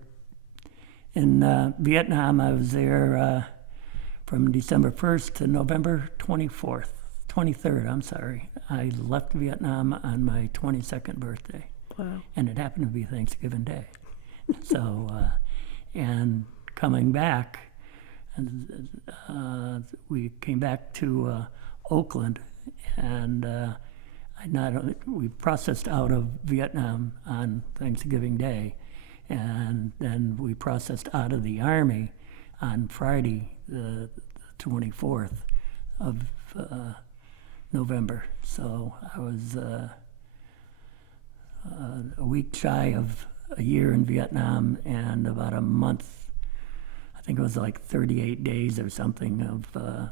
in Vietnam. I was there from December 1st to November 23rd, I'm sorry. I left Vietnam on my 22nd birthday, Wow. and it happened to be Thanksgiving Day. So, and coming back, we came back to Oakland, and we processed out of Vietnam on Thanksgiving Day, and then we processed out of the Army on Friday, the 24th of November. So I was a week shy of a year in Vietnam and about a month, I think it was like 38 days or something of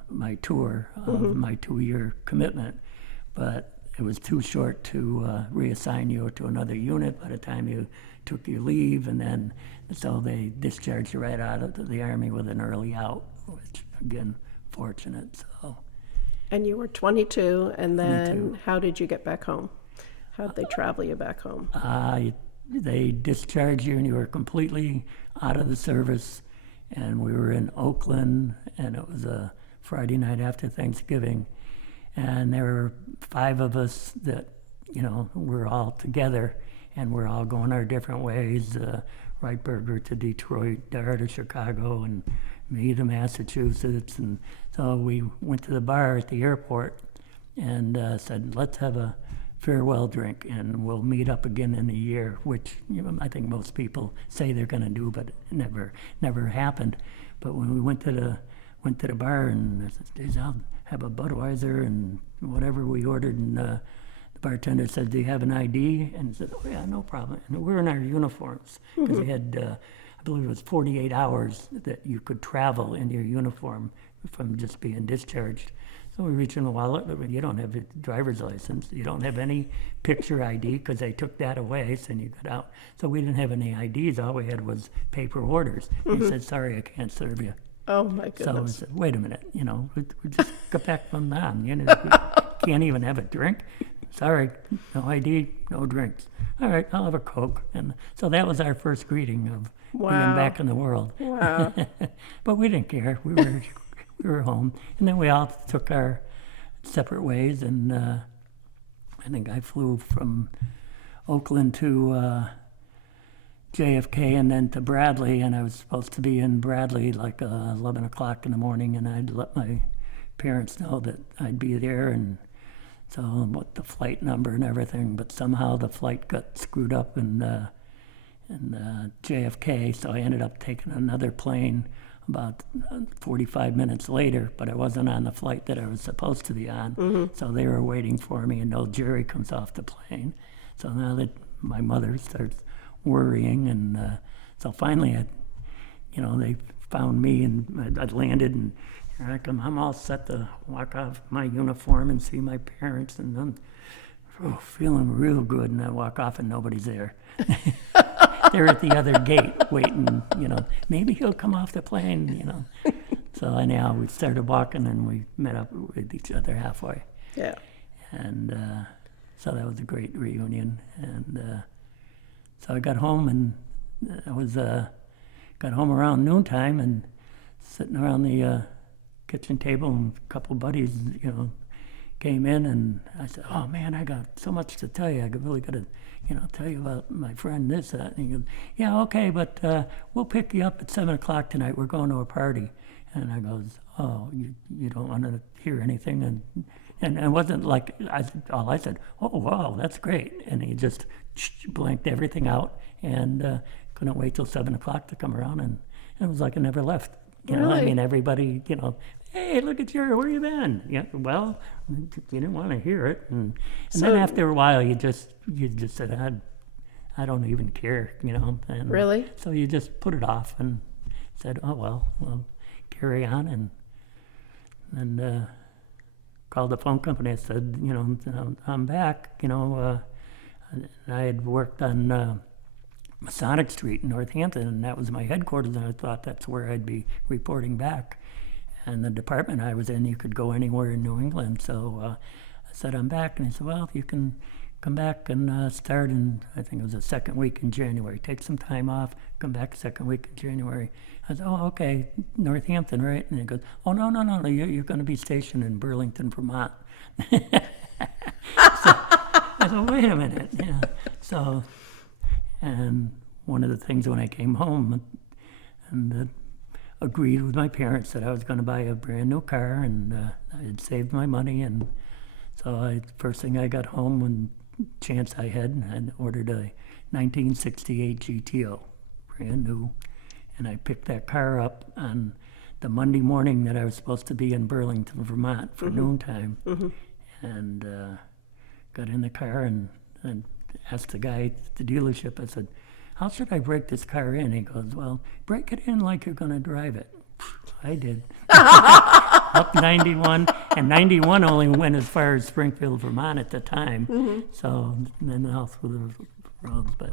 my tour, of my 2-year commitment. But it was too short to reassign you to another unit by the time you took your leave, and then so they discharged you right out of the Army with an early out, which again, fortunate. So. And you were 22, and then 22. how did you get back home? How did they travel you back home? They discharged you and you were completely out of the service, and we were in Oakland, and it was a Friday night after Thanksgiving, and there were 5 of us that, were all together, and we're all going our different ways. Wrightburger to Detroit, Dar to Chicago, and me to Massachusetts. And so we went to the bar at the airport and said, let's have a farewell drink, and we'll meet up again in a year, which I think most people say they're going to do, but it never happened. But when we went to the bar, and I said, "Geez, I'll have a Budweiser and whatever we ordered," and the bartender said, "Do you have an ID?" And I said, "Oh yeah, no problem." And we're in our uniforms because we had, I believe it was 48 hours that you could travel in your uniform from just being discharged. So we reach in the wallet, but you don't have a driver's license. You don't have any picture ID because they took that away, so you got out. So we didn't have any IDs. All we had was paper orders. He said, "Sorry, I can't serve you." Oh my goodness. So I said, "Wait a minute, we just got back from Nam. We can't even have a drink. Sorry, no ID, no drinks. All right, I'll have a Coke." And so that was our first greeting of being back in the world. Wow. But we didn't care. We were home, and then we all took our separate ways. And I think I flew from Oakland to JFK and then to Bradley, and I was supposed to be in Bradley like 11 o'clock in the morning, and I'd let my parents know that I'd be there, and so what the flight number and everything, but somehow the flight got screwed up in JFK, so I ended up taking another plane about 45 minutes later, but I wasn't on the flight that I was supposed to be on, so they were waiting for me, and old Gerry comes off the plane. So now that my mother starts worrying, and so finally, they found me, and I landed, and here I come. I'm all set to walk off my uniform and see my parents, and I'm feeling real good, and I walk off, and nobody's there. They're at the other gate waiting, maybe he'll come off the plane, So anyhow, we started walking, and we met up with each other halfway. Yeah. And so that was a great reunion. And so I got home, and got home around noontime, and sitting around the kitchen table, and a couple buddies, came in, and I said, "Oh man, I got so much to tell you. I really got to, tell you about my friend this, that." And he goes, "Yeah, okay, but we'll pick you up at 7 o'clock tonight. We're going to a party." And I goes, "Oh, you don't want to hear anything?" And it wasn't like I said, "Oh wow, that's great." And he just blanked everything out, and couldn't wait till 7 o'clock to come around, and it was like I never left. Really? I mean, everybody, "Hey, look at you, where you been?" Yeah, well, you didn't want to hear it, and then after a while, you just said, I don't even care, And Really? So you just put it off and said, "Oh well, carry on," and called the phone company. I said, "I'm back." I had worked on Masonic Street in Northampton, and that was my headquarters, and I thought that's where I'd be reporting back. And the department I was in, you could go anywhere in New England. So I said, "I'm back." And he said, "Well, you can come back and start in," I think it was the second week in January. "Take some time off, come back second week in January." I said, "Oh, okay, Northampton, right?" And he goes, "Oh, no, you're going to be stationed in Burlington, Vermont." So I said, "Wait a minute." So, and one of the things when I came home, and agreed with my parents that I was going to buy a brand new car, and I had saved my money, and so first thing I got home when chance I had ordered a 1968 GTO, brand new, and I picked that car up on the Monday morning that I was supposed to be in Burlington, Vermont for noontime, and got in the car and asked the guy at the dealership, I said, "How should I break this car in?" He goes, "Well, break it in like you're going to drive it." I did. Up 91, and 91 only went as far as Springfield, Vermont at the time. So then all through the roads, but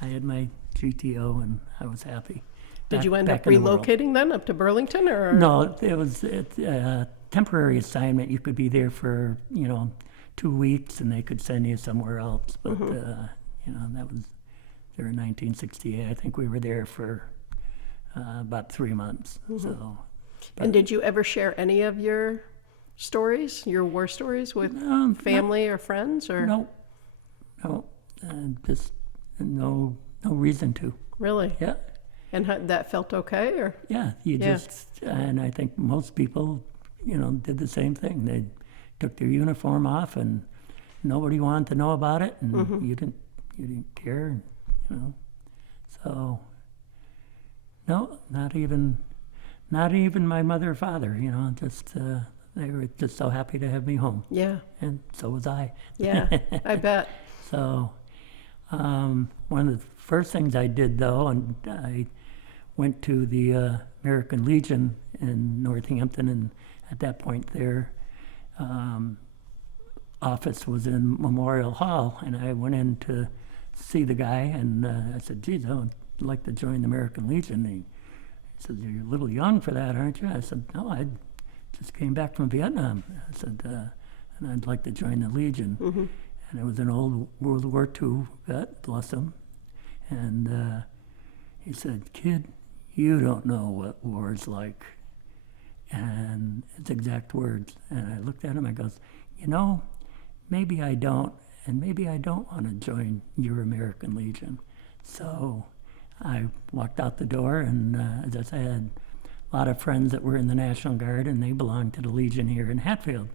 I had my GTO, and I was happy. Did you end up relocating then up to Burlington, or? No, it was a temporary assignment. You could be there for 2 weeks, and they could send you somewhere else. But that was there in 1968. I think we were there for about 3 months. So. And did you ever share any of your stories, your war stories, with family or friends, or? No. Just no reason to. Really? Yeah, And that felt okay, or? yeah. And I think most people, did the same thing. They took their uniform off, and nobody wanted to know about it, and you didn't care, So, no, not even my mother or father. Just they were just so happy to have me home. Yeah. And so was I. Yeah, I bet. So, one of the first things I did, though, and I went to the American Legion in Northampton, and at that point their office was in Memorial Hall, and I went in to see the guy, and I said, geez, I would like to join the American Legion. And he said, you're a little young for that, aren't you? I said, no, I just came back from Vietnam. I said, and I'd like to join the Legion. And it was an old World War II vet, bless him. And he said, kid, you don't know what war's like. And his exact words. And I looked at him, I goes, maybe I don't, and maybe I don't want to join your American Legion. So I walked out the door, and as I said, I had a lot of friends that were in the National Guard, and they belonged to the Legion here in Hatfield.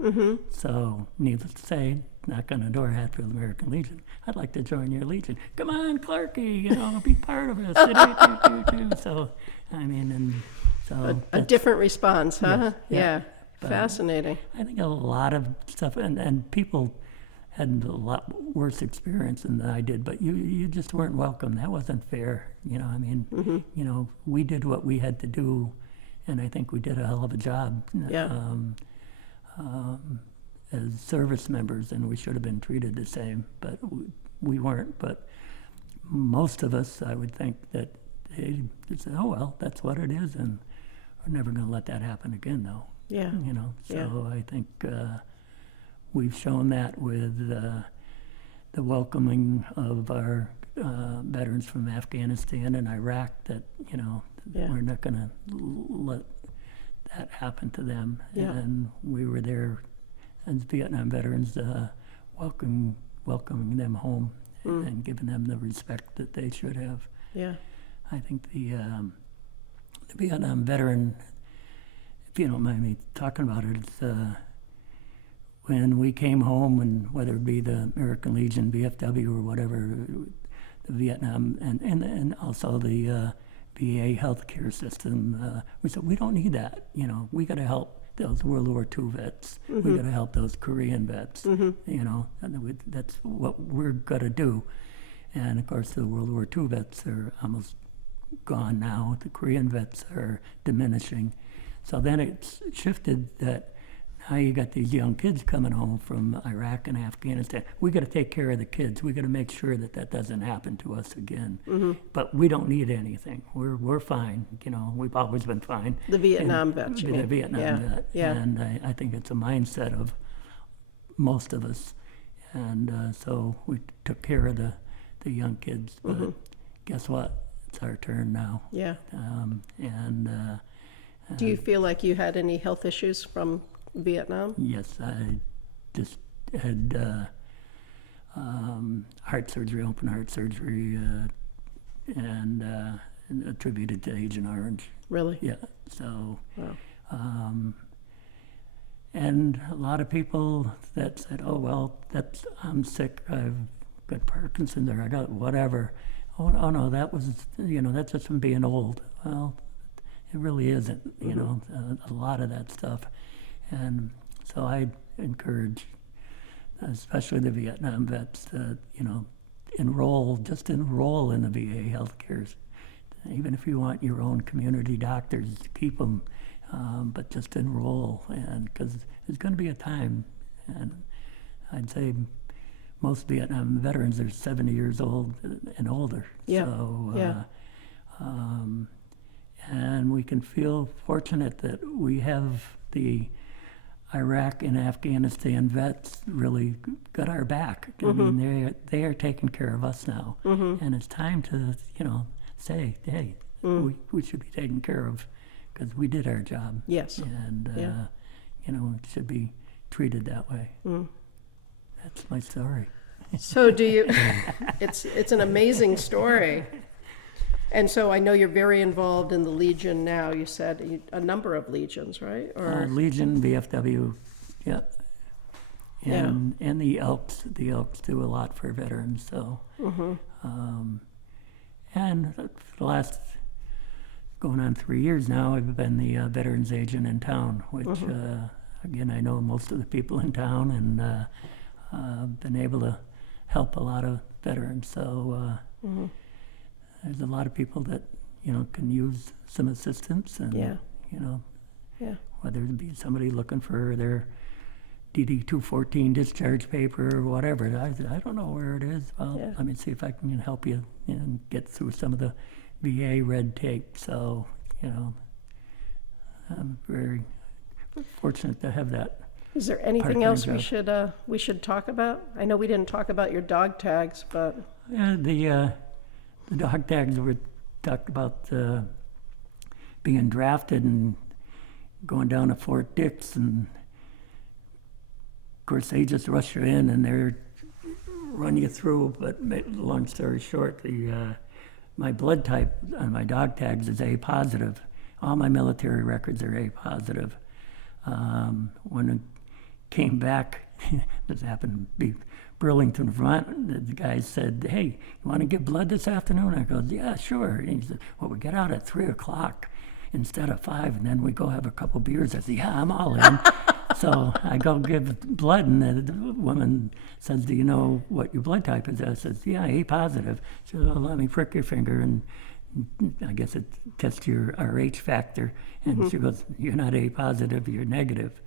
So, needless to say, knock on the door, Hatfield American Legion. I'd like to join your Legion. Come on, Clarky, be part of us. So, A different response, huh? Yes, Yeah. Fascinating. I think a lot of stuff, and people had a lot worse experience than I did, but you just weren't welcome. That wasn't fair. We did what we had to do, and I think we did a hell of a job as service members, and we should have been treated the same, but we weren't. But most of us, I would think that they said, oh, well, that's what it is, and we're never going to let that happen again, though. Yeah. So I think we've shown that with the welcoming of our veterans from Afghanistan and Iraq, that we're not going to let that happen to them. Yeah. And we were there as Vietnam veterans, welcoming them home and giving them the respect that they should have. Yeah. I think the Vietnam veteran, if you don't mind me talking about it, it's when we came home, and whether it be the American Legion, VFW, or whatever, the Vietnam, and also the VA healthcare system, we said, we don't need that. We got to help those World War II vets. We got to help those Korean vets. And that's what we're going to do. And of course, the World War II vets are almost gone now. The Korean vets are diminishing. So then it's shifted that now you got these young kids coming home from Iraq and Afghanistan. We got to take care of the kids. We got to make sure that doesn't happen to us again. But we don't need anything. We're fine. We've always been fine. The Vietnam vets, you mean? The Vietnam vet. Yeah. And I think it's a mindset of most of us. And so we took care of the young kids. But guess what? It's our turn now. Yeah. Do you feel like you had any health issues from Vietnam? Yes, I just had heart surgery, open heart surgery, and attributed to Agent Orange. Really? Yeah. So, Wow. And a lot of people that said, "Oh well, I'm sick. I've got Parkinson's, or I got whatever." Oh no, that's just from being old. Well, it really isn't. A lot of that stuff. And so I encourage, especially the Vietnam vets, enroll in the VA healthcare. Even if you want your own community doctors, keep them, but just enroll, and because there's going to be a time, and I'd say most Vietnam veterans are 70 years old and older. Yeah. So, and we can feel fortunate that we have the Iraq and Afghanistan vets really got our back. I mean, they are taking care of us now, and it's time to say, hey, we should be taken care of because we did our job. Yes. And it should be treated that way. That's my story. So do you, it's an amazing story. And so I know you're very involved in the Legion now. You said a number of legions, right? Or Legion, VFW, yeah. And the Elks do a lot for veterans. So, and for the last going on 3 years now, I've been the veterans agent in town, which again I know most of the people in town, and been able to help a lot of veterans. So there's a lot of people that can use some assistance, and whether it be somebody looking for their DD 214 discharge paper or whatever. I don't know where it is. Well, let me see if I can help you and get through some of the VA red tape. So, I'm very fortunate to have that. Is there anything else job. we should talk about? I know we didn't talk about your dog tags, but Yeah, the dog tags were talked about being drafted and going down to Fort Dix, and of course they just rush you in and they're run you through. But long story short, my blood type on my dog tags is A positive. All my military records are A positive. When it came back, this happened to be Burlington, Vermont, the guy said, "Hey, you want to give blood this afternoon?" I goes, "Yeah, sure." And he said, "Well, we get out at 3 o'clock instead of 5, and then we go have a couple beers." I said, "Yeah, I'm all in." So I go give blood, and the woman says, "Do you know what your blood type is?" I says, "Yeah, A positive." She goes, "Oh, let me prick your finger, and I guess it tests your RH factor." And she goes, "You're not A positive, you're negative."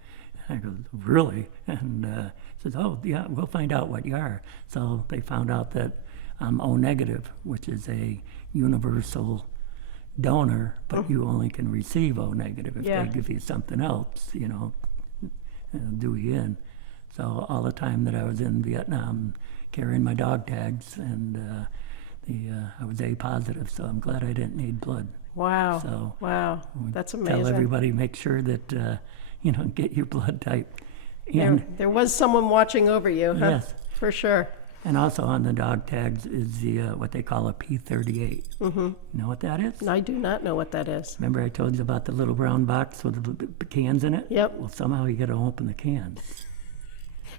And I go, "Really?" And says, "Oh, yeah, we'll find out what you are." So they found out that I'm O negative, which is a universal donor, but you only can receive O negative. If they give you something else, do you in. So all the time that I was in Vietnam, carrying my dog tags, and I was A positive, so I'm glad I didn't need blood. wow, So wow, that's amazing. tell everybody, make sure that get your blood type. There was someone watching over you, huh? Yes. For sure. And also on the dog tags is the what they call a P38. You know what that is? I do not know what that is. Remember I told you about the little brown box with the cans in it? Yep. Well, somehow you got to open the cans.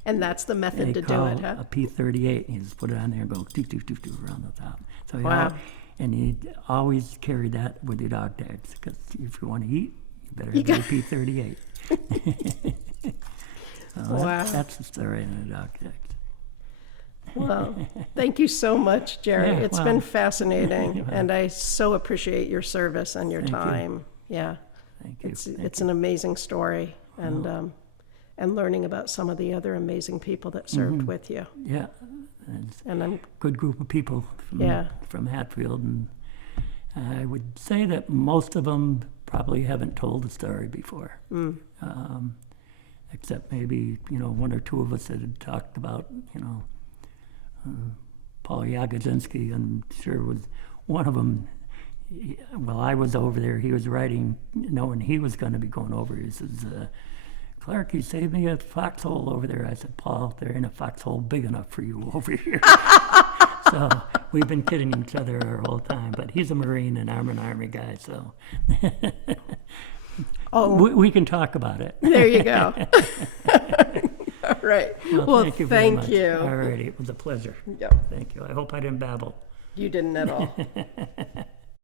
And that's the method They to do call it, huh? a P38. You just put it on there and go doo doo doo doo around the top. So Wow. And you always carry that with your dog tags, because if you want to eat, you better have your P38. So Wow. that's the story in the dog tags. Well, thank you so much, Gerry. Yeah, It's well, been fascinating, and I so appreciate your service and your Thank you. time. Yeah, Thank you. it's an amazing story, and learning about some of the other amazing people that served with you. Yeah, it's And I'm good group of people from Hatfield, and I would say that most of them probably haven't told the story before, except maybe one or two of us that had talked about Paul Yagodzinski. I'm sure was one of them. While I was over there, he was writing, knowing he was going to be going over. He says, "Clark, you saved me a foxhole over there." I said, "Paul, there ain't a foxhole big enough for you over here." So we've been kidding each other our whole time. But he's a Marine and I'm an Army guy, so we can talk about it. there. You go. All right. Well, thank you very much. you. All righty, it was a pleasure. Yep. Thank you. I hope I didn't babble. You didn't at all.